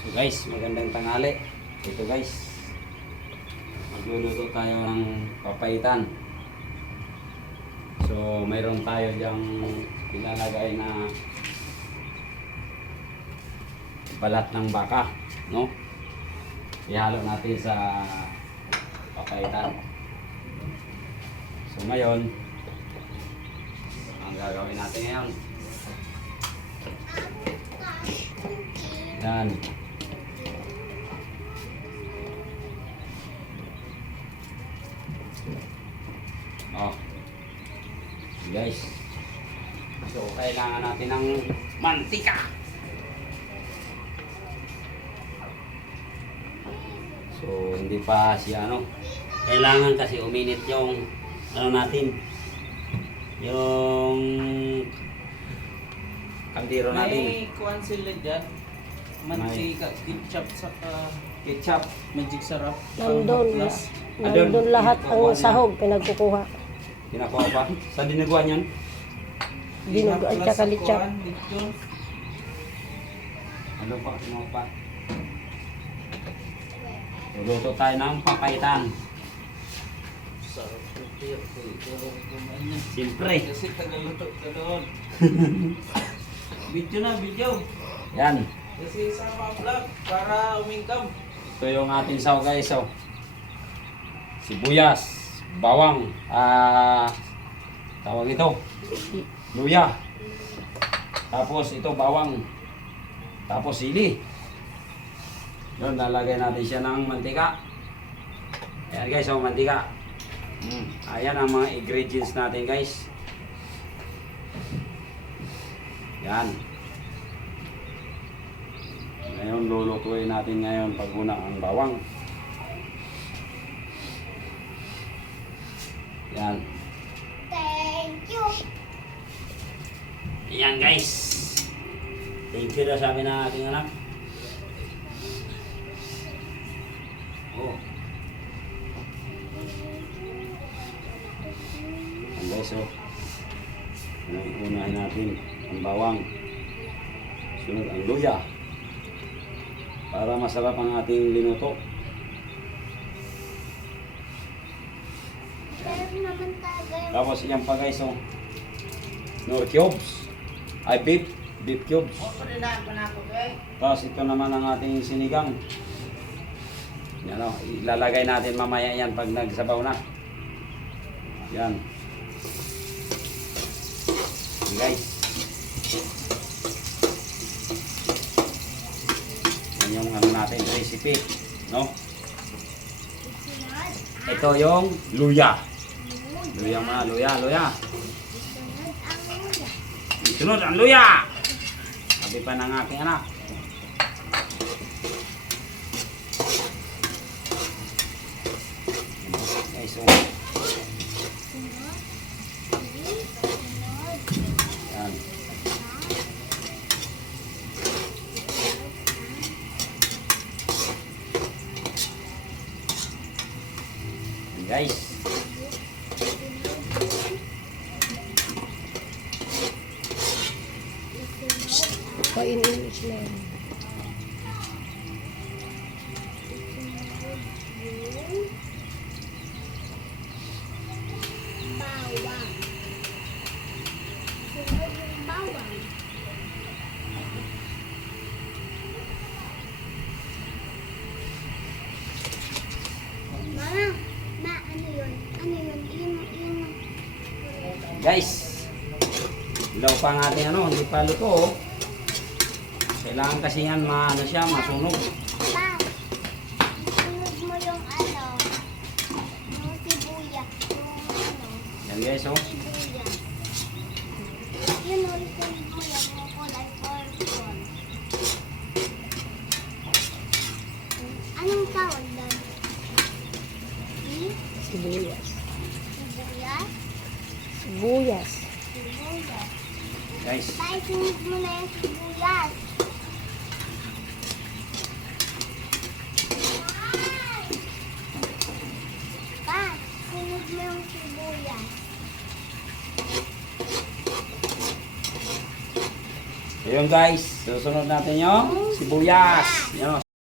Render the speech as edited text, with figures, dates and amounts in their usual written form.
So guys, magandang tanghali. Ito guys, magluluto tayo ng papaitan. So mayroon tayo diyang ilalagay na balat ng baka, no? Ihalo natin sa papaitan. So ngayon, ang gagawin natin ngayon, yan. Oh. Guys. So kailangan natin ng mantika. So hindi pa siya kailangan kasi uminit yung natin. Yung kaldero natin. May kuwan sila dyan. Mantika, ketchup, saka Ketchup. magic sarap. Nandun lahat ang sahog pinagkukuha. Kinakuha pa. Sa dinuguan yan? Dinugo at saka litchap. Ano pa? Ano pa? Luluto tayo ng papaitan. Sarap ko kumain niya. Siyempre. Kasi tagaluto ka doon. Video na, video. Yan. Kasi sama vlog para umingkam. Ito yung ating saw guys. Oh. Sibuyas. Bawang. Tawag ito. Luya. Tapos ito bawang. Tapos sili. Yun, lalagay natin siya ng mantika. Ayan guys, oh, mantika. Ayan ang mga ingredients natin guys. Yan. Ngayon lulutuin natin ngayon pag una ang bawang. Yan. Thank you. Yan guys. Thank you daw sabi ng ating anak. Oh. Yan guys, oh. Unahin natin ang bawang. Sunod ang luya. Para masarap ang ating linuto. Meron naman tayo. Tapos yan pa guys, oh. Nor cubes. Ay beef cubes. Tapos ito naman ang ating sinigang. Yan, oh. Ilalagay natin mamaya yan pag nagsabaw na. Yan. Okay, guys. Yan yung ano natin recipe, no? Ito yung luya. Luya mga luya. Sunod ang luya. Sabi pa ng aking anak. Guys, so. Yan. Guys. Kainin sila. Bawang. Sunod yung bawang. Mama, ano yun? Ano yun? Yung... Guys. Ilaw pa ang ating hindi pa luto, oh. Kailangan kasi yan masunog. Pa, sunod mo yung yung sibuyas. Yan guys, oh. Sibuyas. Yun o, yung sibuyas mo kulay purple. Anong tawag doon? Sibuyas. Sibuyas? Sibuyas. Sibuyas. Guys. Pa, sunod mo na yung sibuyas. Pa, sunod mo yung sibuyas. Ayun guys, susunod natin yung sibuyas. Yun.